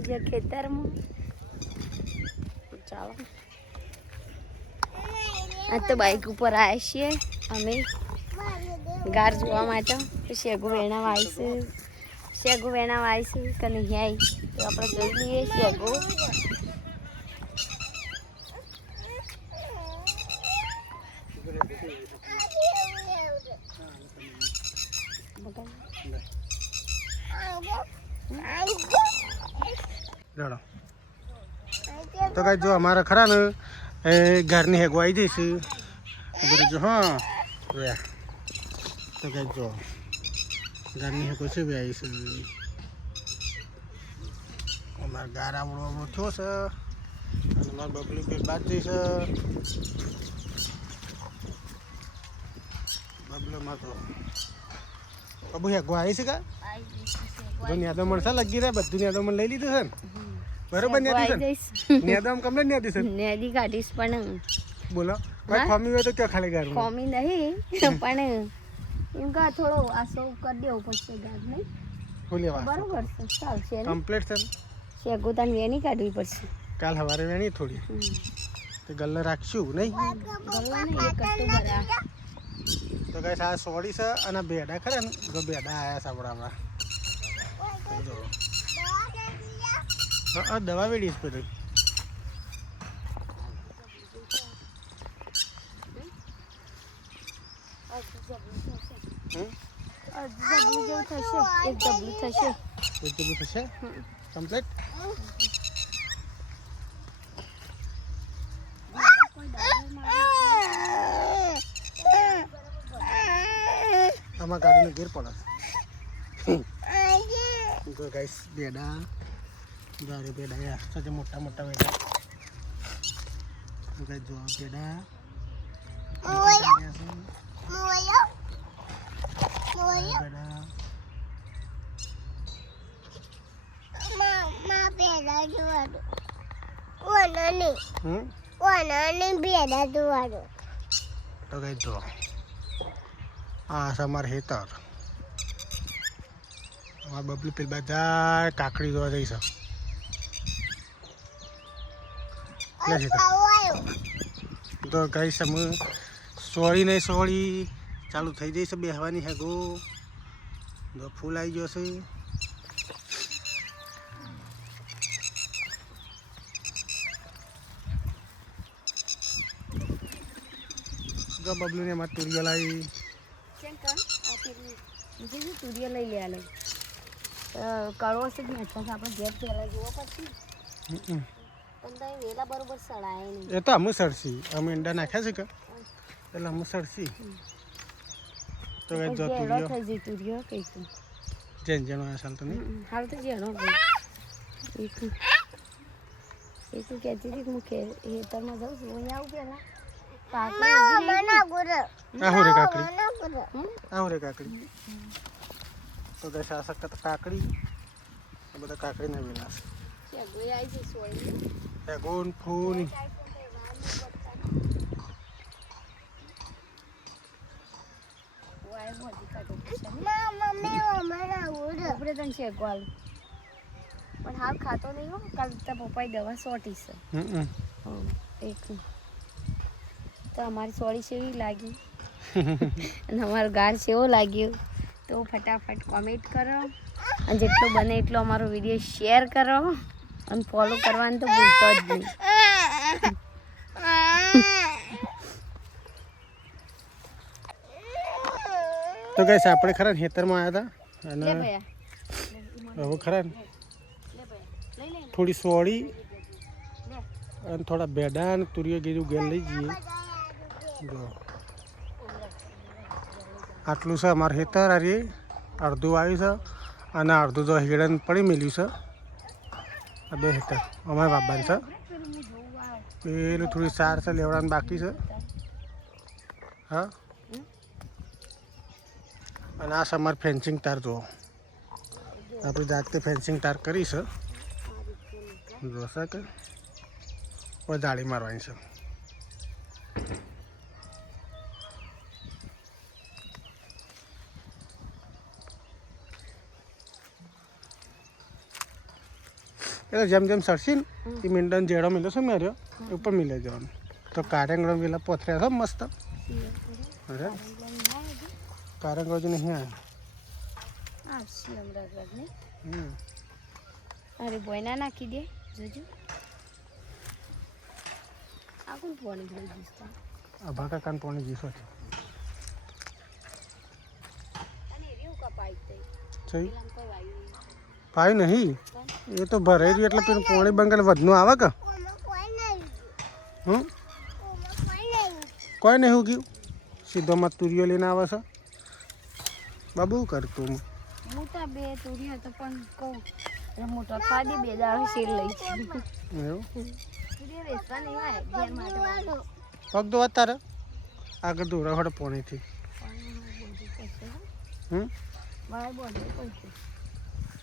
આવી જાય ખેતરમાં. ચાલો આજ તો બાઈક ઉપર આવ્યા છીએ અમે ગાર જોવા માટે. શેગુ વેણા વાવીશું, શેગુ વેણા વાવીશું કે નહીં આવી તો આપણે જોઈ લઈએ. શેગુ તો કઈ જો અમારા ખરા ને એ ઘરની હેગો આવી જઈશ જો. હા તો કઈ જો ઘરની હેગો છે બી આવીશ. અમારા ગાર આવડો થયો છે અને મારા બબલી પેટ બાદ જઈશ. બબલોમાં તો બબુ હેગો આવી છે કા યાદો મળશે લગી રહ્યા. બધું યાદો મને લઈ લીધું છે ને બરોબર. નેદમ કમ્પ્લેટ નેદી છે નેદી કાઢીશ પણ બોલો ભાઈ ખોમી હોય તો ક્યાં ખાલી ગાર ખોમી નહીં પણ એમ કા થોડો આસો કરી દેવો પડશે ગાર નહીં ફૂલેવા બરોબર છે ચાલશે કમ્પ્લીટ છે. શેગુ તને વેણી કાઢવી પડશે કાલ સવારે વેણી થોડી તો ગલ્લે રાખશું નહીં. ગલ્લા નહીં એક કટ્ટો ભરા. તો કઈ આ સોડી છે અને બેડા ખરા ને તો બેડા આયા સાંભળવા. હા દવા વેડીશ પેલી એક ડબલું થશે કમ્પ્લીટ. આમાં ગાડીનો ગેર પડે તો ગાઈસ બેડા ગાડી બેડા યાર સાથે મોટા મોટા બેડા તો ગાઈસ જો બેડા તો ગાઈસ જો આ અમાર હેતર અમાર બબલી પેલ બધા કાકડી જોવા જઈશ. તો ગાઈસ અમે સોળી નહીં સોળી ચાલુ થઈ જઈશ બેહવાની હેગો. ફૂલ આવી ગયો છે. બબલુને અમારે તુરિયા લાવી તુરિયા લઈ લે કડવો છે ને એટલે આપણે ઘેર પહેલા જોવો પડશે પણ તો વેલા બરોબર સડાય નહીં. એ તો અમે સડસી અમે ઈંડા નાખ્યા છે કે એટલે અમે સડસી. તો કઈ જો તુરિયો થઈ જઈ તુરિયો કઈ તું જેન જેનો અસલ તો નહીં હાલ તો જેનો એક કહેતી હતી હું ખેતરમાં જાઉં છું અહીંયા આવું પેલા કાકડી. તો ગઈ આ સખત કાકડી બધા કાકડી ના વેલા છે ગોન ફૂલ. પણ હાલ ખાતો નહીં હો. કાલ તારા પપ્પાએ દવા સોટી છે એક તો અમારી સોળી કેવી લાગી અને અમારો ગાર કેવો લાગ્યો તો ફટાફટ કોમેન્ટ કરો અને જેટલો બને એટલો અમારો વિડીયો શેર કરો અને ફોલો કરવાનું તો ભૂલતો જ નહીં. તો ગઈ આપણે ખરા ને ખેતરમાં આવ્યા હતા અને હવે ખરા ને થોડી સોળી અને થોડા બેડા અને તુરિયા ગીરું ગેલ લઈ જઈએ. જો આટલું છે અમારું ખેતર. આ અડધું આવ્યું છે અને અડધું જો હેડન પડી મેલ્યું છે. આ બે ખેતર અમારા બાબાને છે. પેલું થોડી સાર છે લેવડાનું બાકી છે. હા અને આ છે અમારે ફેન્સિંગ તાર જુઓ આપણે જાતે ફેન્સિંગ તાર કરી છે. જોશે કે જાળી મારવાની છે. એટલે જેમ જેમ સરસી ને એ મીંડાને જેડો મિલે છે મેર્યો એ ઉપર મિલે જવાનું તો કારેંગડો પેલા પોથર્યા છે મસ્ત અરે કારેંગડો જ નહીં આવ્યો અરે બોયના નાખી દે જોજો આ કોણ પાણી ભરી દીધું આભા કાકાને પાણી જીસો છે અને એવી કપાઈ થઈ સહી પેલા કોઈ વાયુ પાયું નહીં એ તો ભરાઈ રહ્યું એટલે પેલું પાણી બંગાળ વધનું આવે કે હમ કોઈ નહીં ઉગ્યું સીધો માં તુરીઓ લઈને આવે છે બાબુ કરતું મોટા બે તુરીઓ તો પણ કહું મોટો ખાધી બે દાડો શેર લઈ છે એવું તુરીઓ વેચવા નહીં આવે ઘેર માટે પગ દો તારે આગળ દોરા વડે પાણીથી મારે બોલે કોઈ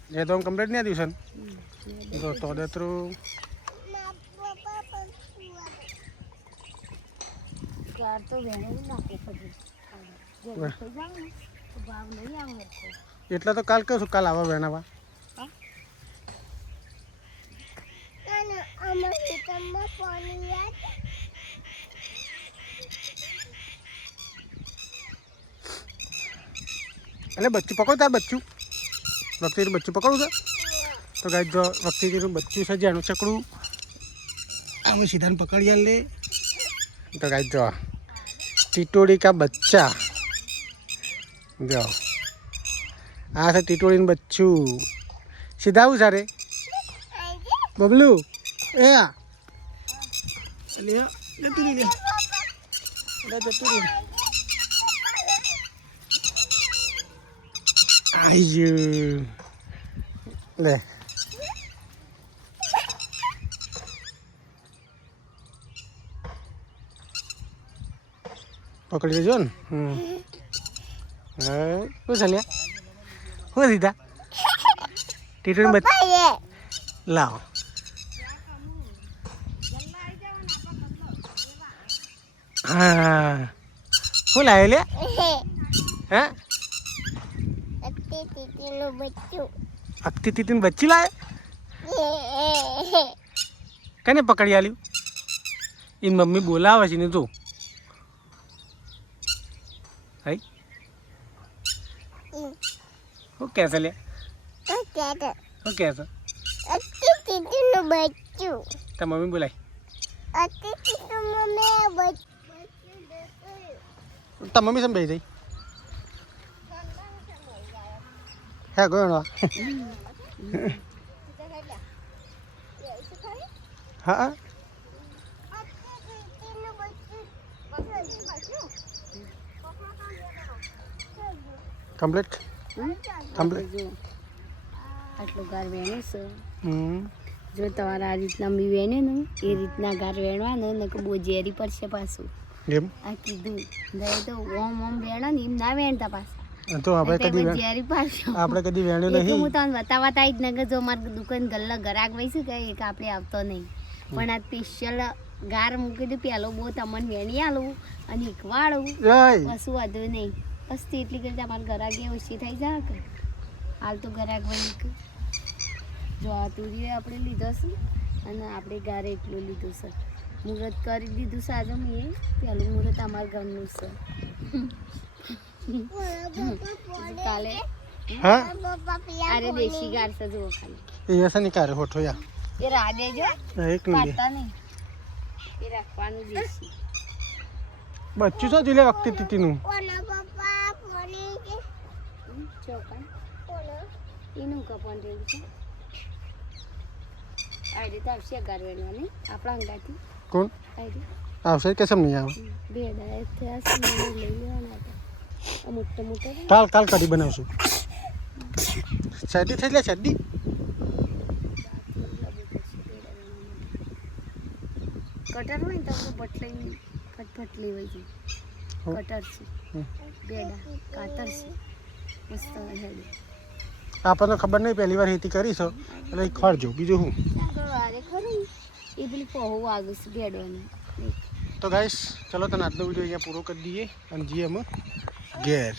એ તો કમ્પ્લીટ નહીં આવ્યું છે ને તો દેતરું કાર તો વેણે નાખે પછી ભાવ નહીં આવે એટલે તો કાલ કહું છું કાલ આવો વેણાવા એટલે બચ્ચું પકડો તાર બચ્ચું વખતીનું બચ્ચું પકડું છે તો ગાય જો વખતીનું બચ્ચું છે જેનું ચકડું અમે સીધાને પકડી લે તો ગાય જો ટીટોડી કા બચ્ચા જો આ છે ટીટોડીનું બચ્ચું સીધા આવું સારે બબલુ એ આ લે જતું રહી લે જતું રહી आई ले पकड़ लीजिए न वो चलिए हो सीधा टीटू में लाओ हाँ हो लाए ले हाँ अक्ति तीन बच्ची लाए कने पकड़ी आली इन मम्मी बोलावे छे ने तो हाय वो कैसे ले वो कैसे अक्ति तीन बच्चू तो मम्मी बोलाई अक्ति तीन मम्मी बच्चू तो मम्मी समझाई दई है कोई ना हाँ कंप्लीट कंप्लीट આટલો ગાર વેણે છે જો તમારા આ રીતના બી વેણે ને એ રીતના ગાર વેણવાનું ને કે બહુ ઝેરી પડશે પાછું એમ આ કીધું જાય તો ઓમ ઓમ વેણો ને એમ ના વેણતા પાછા તો આપણે કદી ઝેરી પાછું આપણે કદી વેણ્યો નહીં હું તમને બતાવતા જ ને કે જો મારી દુકાન ગલ્લા ગરાક વહીશું કે એક આપણે આવતો નહીં પણ આ સ્પેશિયલ ગાર મૂકી દઉં પેલો બહુ તમને વેણી આલું અને શીખવાડું કશું વાંધો નહીં બસ એટલી કરી તમારે ગરાકી ઓછી થઈ જાય કે હાલ તો ગરાક વહી જો આ તુરીએ આપણે લીધો છે અને આપણે ગારે એટલું લીધું છે મુહૂર્ત કરી દીધું છે આજે મેં પહેલું મુહૂર્ત અમારા ઘરનું છે કાલે हाँ અરે દેશી ગાર છે જુઓ ખાલી ये ऐसा नहीं कर होठो या એ રા દેજો एक मिनट પાડતા નહીં એ રાખવાનું દેશી बच्चू सा जिले वक्त तीती नु ચોકન એનું કપન રહ્યું છે આ રીતે આવશે ગાર વેણવાની આપણા અંગાથી कौन આવી आवश्यक कैसे नहीं आवे બે ડાય થયા છે મને લઈ લેવાના હતા આ મોટા મોટા काल काल कड़ी बनावશું शादी થઈ લે શાદી કટર હોય તો બટલી ફટફટ લેવાઈ જાય કટર છે બેડા કાતર છે મસ્ત હેડ આપણને ખબર નહીં પહેલી વાર ખેતી કરી છો એટલે ખરજો બીજું હું વારે ખરું એ પેલી પહોં વાગે છે બેડવાની તો ગાઈસ ચલો તને આજનો વિડીયો અહીંયા પૂરો કરી દઈએ અને જઈએ અમે ઘેર